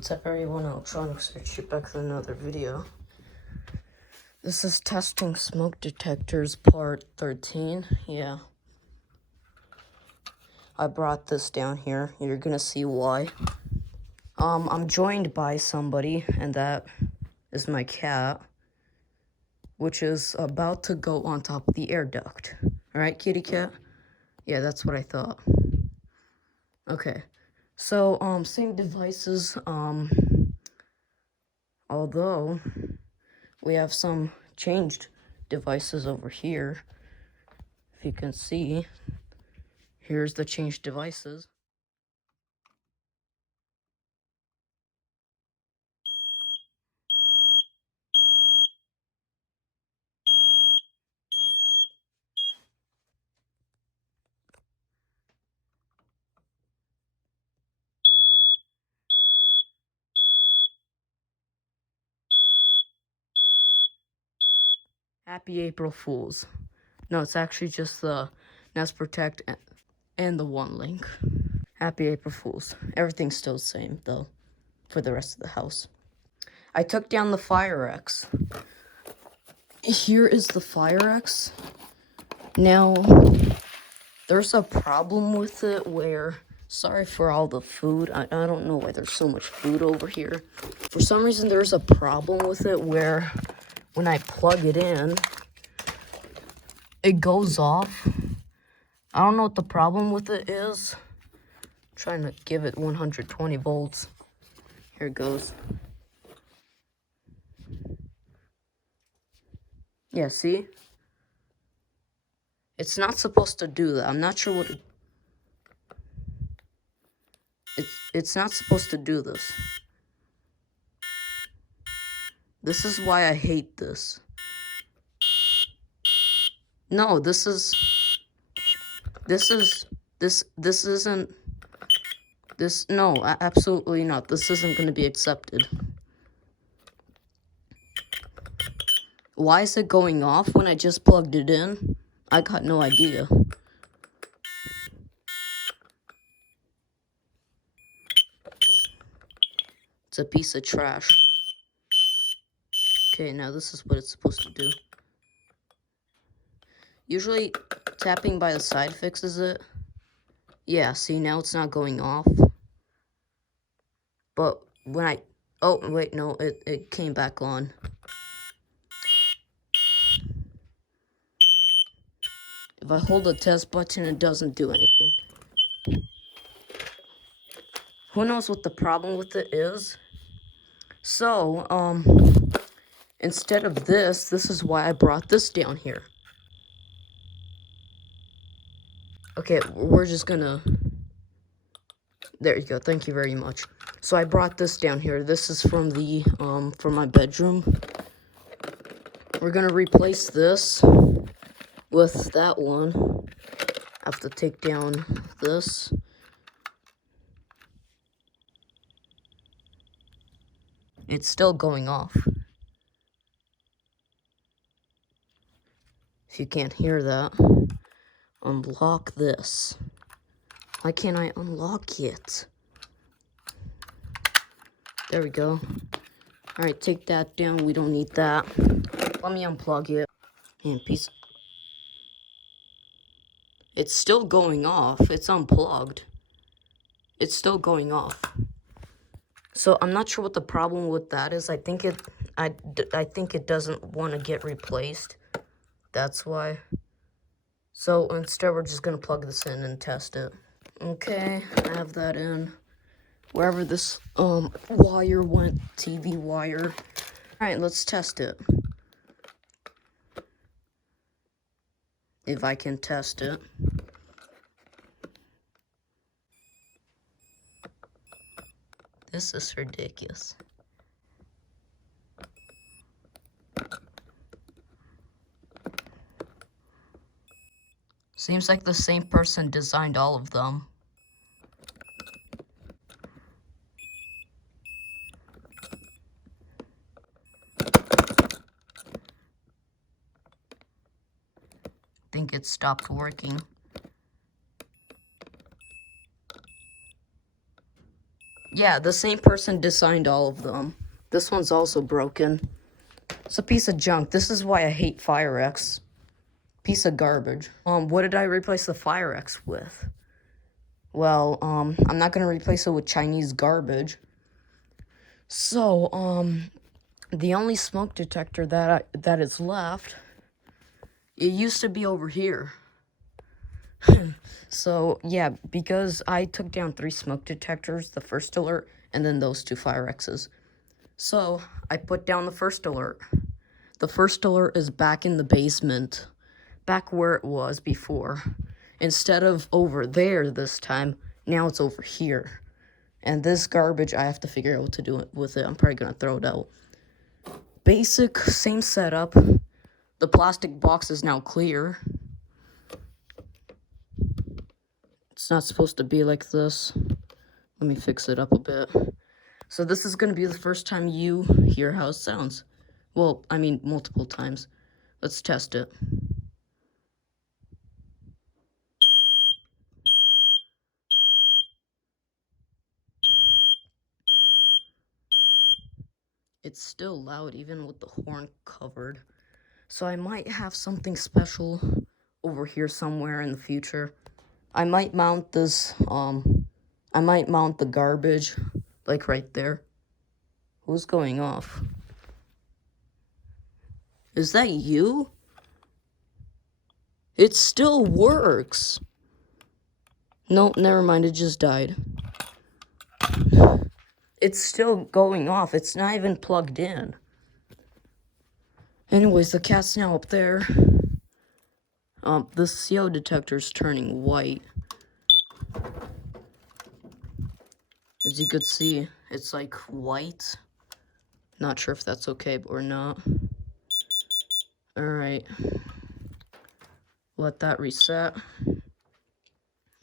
What's up everyone, Electronic Search back with another video. This is testing smoke detectors part 13. Yeah. I brought this down here. You're gonna see why. I'm joined by somebody, and that is my cat, which is about to go on top of the air duct. Alright, kitty cat? Yeah, that's what I thought. Okay. So, same devices, although we have some changed devices over here. If you can see, here's the changed devices. Happy April Fools. No, it's actually just the Nest Protect and the one link. Happy April Fools. Everything's still the same, though, for the rest of the house. I took down the Fire X. Here is the Fire X. Now, there's a problem with it where, sorry for all the food, I don't know why there's so much food over here. For some reason, there's a problem with it where when I plug it in, it goes off. I don't know what the problem with it is. I'm trying to give it 120 volts. Here it goes. Yeah, see? It's not supposed to do that. I'm not sure what it's not supposed to do this. This is why I hate this. No, this isn't, no, absolutely not. This isn't going to be accepted. Why is it going off when I just plugged it in? I got no idea. It's a piece of trash. Okay, now this is what it's supposed to do. Usually, tapping by the side fixes it. Yeah, see, now it's not going off. But when I... Oh, wait, no, it came back on. If I hold the test button, it doesn't do anything. Who knows what the problem with it is? So, instead of this is why I brought this down here. Okay, we're just gonna... There you go, thank you very much. So I brought this down here. This is from the, from my bedroom. We're gonna replace this with that one. I have to take down this. It's still going off. If you can't hear that, unlock this. Why can't I unlock it? There we go. Alright, take that down. We don't need that. Let me unplug it. And peace. It's still going off. It's unplugged. It's still going off. So I'm not sure what the problem with that is. I think it doesn't want to get replaced. That's why. So instead, we're just gonna plug this in and test it. Okay, I have that in. Wherever this wire went, TV wire. Alright, let's test it. If I can test it. This is ridiculous. Seems like the same person designed all of them. I think it stopped working. Yeah, the same person designed all of them. This one's also broken. It's a piece of junk. This is why I hate Fire-X. Piece of garbage. What did I replace the Fire-X with? Well, I'm not gonna replace it with Chinese garbage. So, the only smoke detector that is left, it used to be over here. So, yeah, because I took down 3 smoke detectors, the first alert, and then those 2 Fire-X's. So, I put down the first alert. The first alert is back in the basement, back where it was before. Instead of over there this time, now it's over here. And this garbage, I have to figure out what to do with it. I'm probably going to throw it out. Basic, same setup. The plastic box is now clear. It's not supposed to be like this. Let me fix it up a bit. So this is going to be the first time you hear how it sounds. Well, I mean, multiple times. Let's test it. It's still loud even with the horn covered. So I might have something special over here somewhere in the future. I might mount this, I might mount the garbage, like right there. Who's going off? Is that you? It still works. No, never mind, it just died. It's still going off. It's not even plugged in. Anyways, the cat's now up there. The CO detector's turning white. As you could see, it's like white. Not sure if that's okay or not. Alright. Let that reset.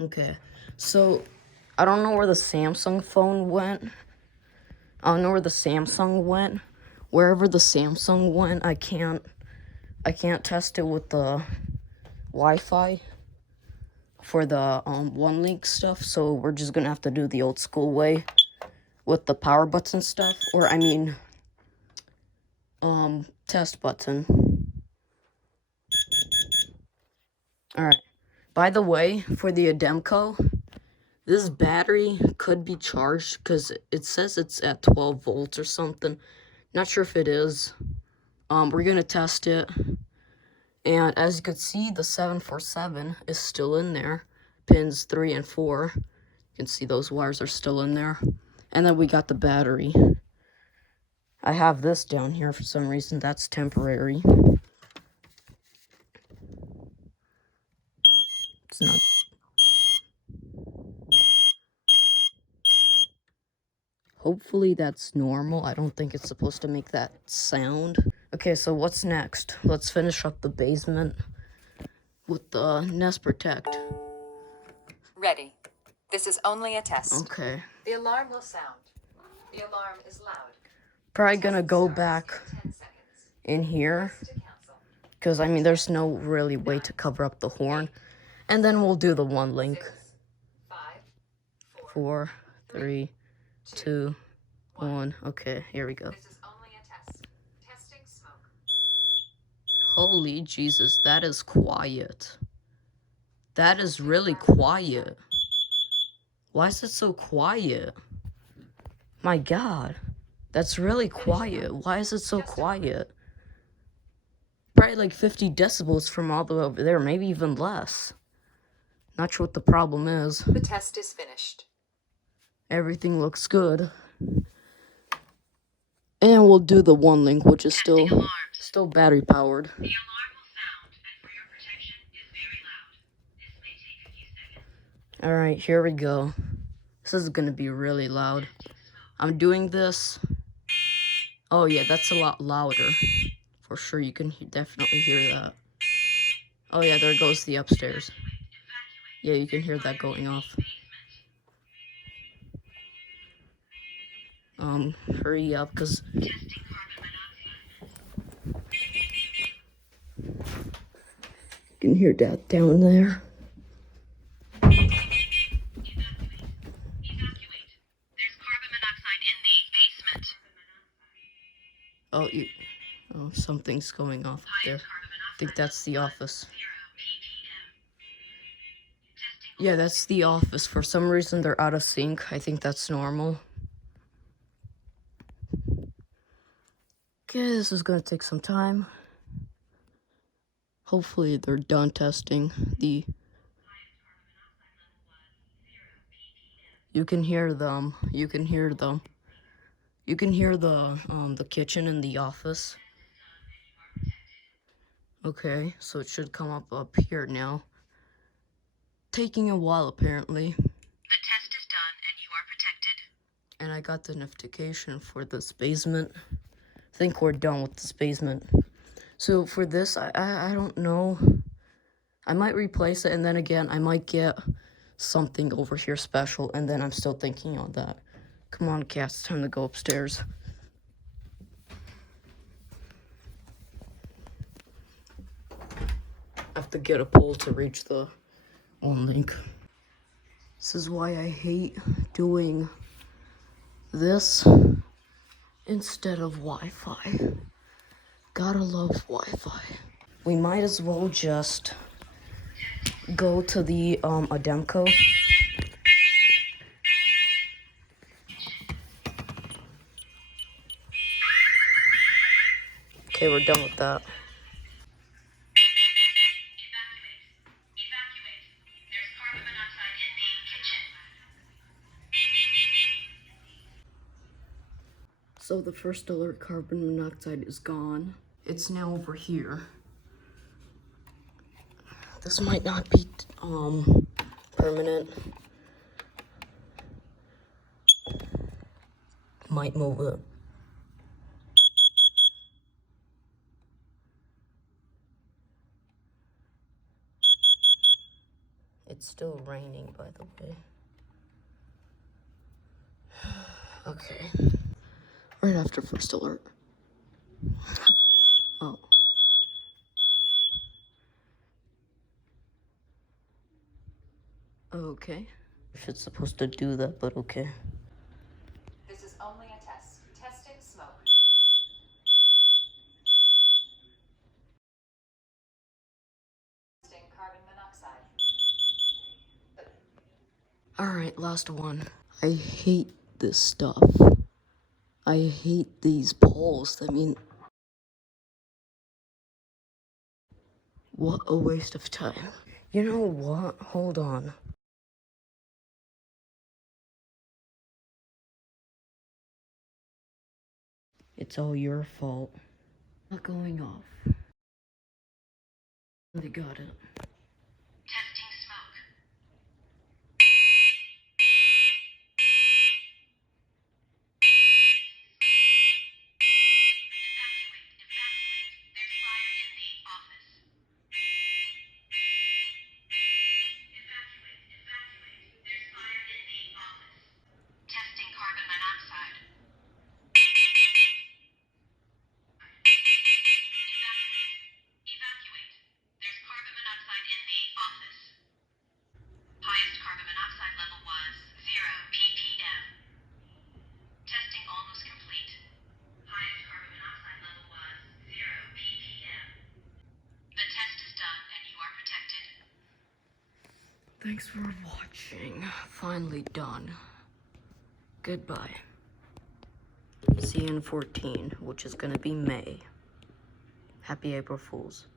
Okay. So, I don't know where the Samsung phone went. I don't know where the Samsung went. Wherever the Samsung went, I can't test it with the Wi-Fi for the one link stuff, so we're just gonna have to do the old school way with the power button stuff, or I mean test button. Alright. By the way, for the Ademco, this battery could be charged because it says it's at 12 volts or something. Not sure if it is. We're gonna test it. And as you can see, the 747 is still in there. Pins 3 and 4. You can see those wires are still in there. And then we got the battery. I have this down here for some reason. That's temporary. It's not. Hopefully that's normal. I don't think it's supposed to make that sound. Okay, so what's next? Let's finish up the basement with the Nest Protect. Ready. This is only a test. Okay. The alarm will sound. The alarm is loud. Probably gonna go back in here because I mean there's no really way to cover up the horn, and then we'll do the one link. 5, 4, 3, 2, 1. Okay, here we go. This is only a test. Testing smoke. Holy Jesus, that is quiet. That is really quiet. Why is it so quiet? My God, that's really quiet. Why is it so quiet? Probably like 50 decibels from all the way over there, maybe even less. Not sure what the problem is. The test is finished. Everything looks good. And we'll do the one link, which is still battery powered. The alarm will sound, and for your protection is very loud. This may take a few seconds. Alright, here we go. This is gonna be really loud. I'm doing this. Oh yeah, that's a lot louder. For sure, you can definitely hear that. Oh yeah, there goes the upstairs. Yeah, you can hear that going off. Hurry up, because you can hear that down there. Evacuate. There's carbon Oh, oh, something's going off up there. I think that's the office. 0 ppm. Testing Yeah, that's the office. For some reason, they're out of sync. I think that's normal. Okay, this is gonna take some time. Hopefully, they're done testing the. You can hear them. You can hear them. You can hear the kitchen and the office. Okay, so it should come up here now. Taking a while, apparently. The test is done and you are protected. And I got the notification for this basement. I think we're done with this basement. So for this, I don't know. I might replace it, and then again, I might get something over here special, and then I'm still thinking on that. Come on, cats, time to go upstairs. I have to get a pole to reach the one link. This is why I hate doing this instead of Wi-Fi. Gotta love Wi-Fi. We might as well just go to the Ademco. Okay, we're done with that. Evacuate. There's carbon monoxide in the kitchen. So the first alert, carbon monoxide, is gone. It's now over here. This might not be permanent. Might move it. It's still raining, by the way. Okay. Right after first alert. Oh. Okay. If it's supposed to do that, but okay. This is only a test. Testing smoke. Testing carbon monoxide. Alright, last one. I hate this stuff. I hate these poles. I mean, what a waste of time. You know what? Hold on. It's all your fault. Not going off. They got it. Testing smoke. Evacuate. There's fire in the office. Evacuate. There's fire in the office. Testing carbon monoxide. Evacuate. There's carbon monoxide in the office. Highest carbon monoxide level was 0 ppm. Testing almost complete. Highest carbon monoxide level was 0 ppm. The test is done and you are protected. Thanks for watching. Finally done. Goodbye. See you in 14, which is gonna be May. Happy April Fools.